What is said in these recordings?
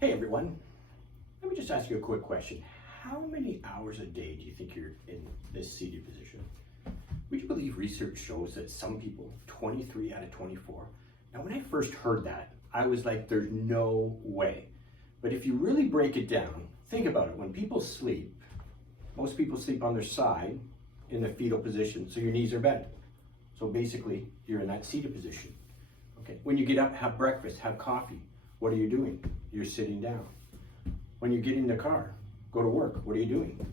Hey everyone, let me just ask you a quick question. How many hours a day do you think you're in this seated position? Would you believe research shows that some people, 23 out of 24, now when I first heard that, I was like, there's no way. But if you really break it down, think about it. When people sleep, most people sleep on their side in the fetal position, so your knees are bent. So basically, you're in that seated position. Okay. When you get up, have breakfast, have coffee, what are you doing? You're sitting down. When you get in the car, go to work, what are you doing?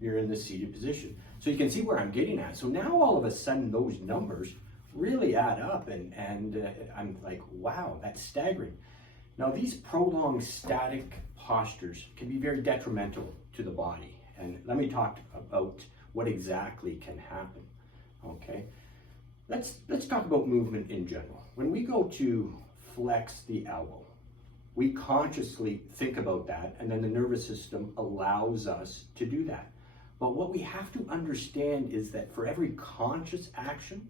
You're in the seated position. So you can see where I'm getting at. So now all of a sudden those numbers really add up and I'm like, wow, that's staggering. Now these prolonged static postures can be very detrimental to the body. And let me talk about what exactly can happen, okay? Let's talk about movement in general. When we go to flex the elbow, we consciously think about that, and then the nervous system allows us to do that. But what we have to understand is that for every conscious action,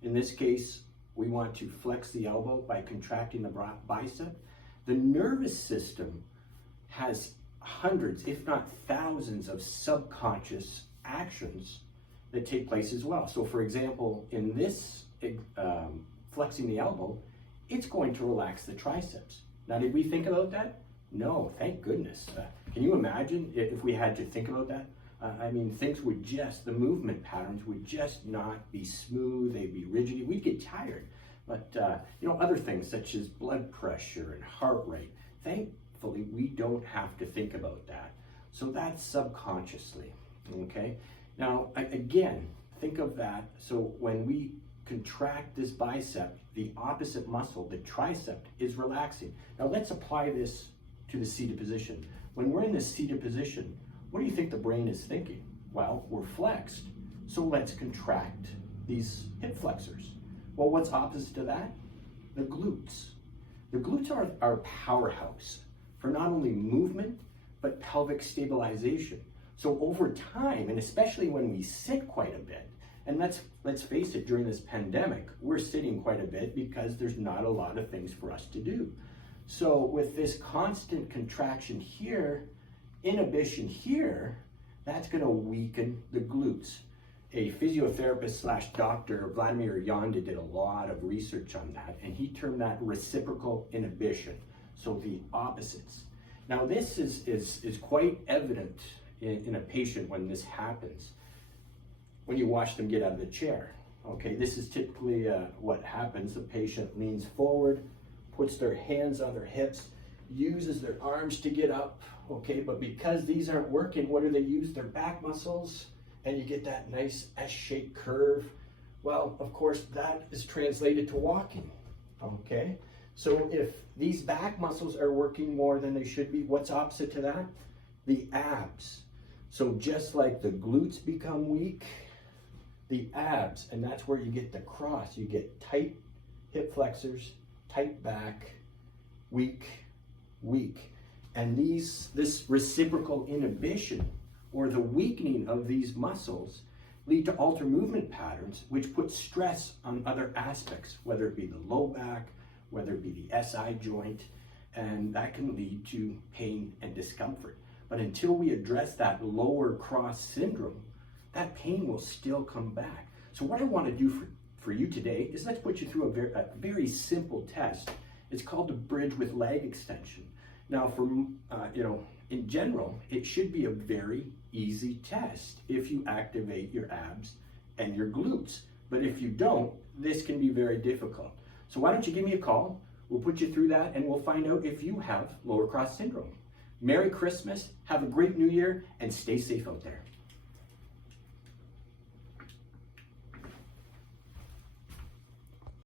in this case, we want to flex the elbow by contracting the bicep, the nervous system has hundreds, if not thousands, of subconscious actions that take place as well. So for example, in this flexing the elbow, it's going to relax the triceps. Now, did we think about that? No, thank goodness. Can you imagine if we had to think about that? I mean, things would just, the movement patterns would just not be smooth, they'd be rigid, we'd get tired. But, other things such as blood pressure and heart rate, thankfully, we don't have to think about that. So that's subconsciously, okay? Now, again, think of that. So when we contract this bicep, the opposite muscle, the tricep, is relaxing. Now let's apply this to the seated position. When we're in this seated position, what do you think the brain is thinking? Well, we're flexed, so let's contract these hip flexors. Well, what's opposite to that? The glutes. The glutes are our powerhouse for not only movement, but pelvic stabilization. So over time, and especially when we sit quite a bit, and let's face it, during this pandemic, we're sitting quite a bit because there's not a lot of things for us to do. So with this constant contraction here, inhibition here, that's gonna weaken the glutes. A physiotherapist / doctor, Vladimir Yonda, did a lot of research on that, and he termed that reciprocal inhibition, so the opposites. Now this is quite evident in a patient when this happens. When you watch them get out of the chair, okay, this is typically what happens. The patient leans forward, puts their hands on their hips, uses their arms to get up, okay, but because these aren't working, what do they use? Their back muscles, and you get that nice S-shaped curve. Well, of course, that is translated to walking, okay? So if these back muscles are working more than they should be, what's opposite to that? The abs. So just like the glutes become weak, the abs, and that's where you get the cross. You get tight hip flexors, tight back, weak, weak. And this reciprocal inhibition or the weakening of these muscles lead to altered movement patterns, which put stress on other aspects, whether it be the low back, whether it be the SI joint, and that can lead to pain and discomfort. But until we address that lower cross syndrome, that pain will still come back. So what I want to do for you today is let's put you through a very simple test. It's called the bridge with leg extension. Now, in general, it should be a very easy test if you activate your abs and your glutes. But if you don't, this can be very difficult. So why don't you give me a call? We'll put you through that and we'll find out if you have lower cross syndrome. Merry Christmas, have a great New Year, and stay safe out there.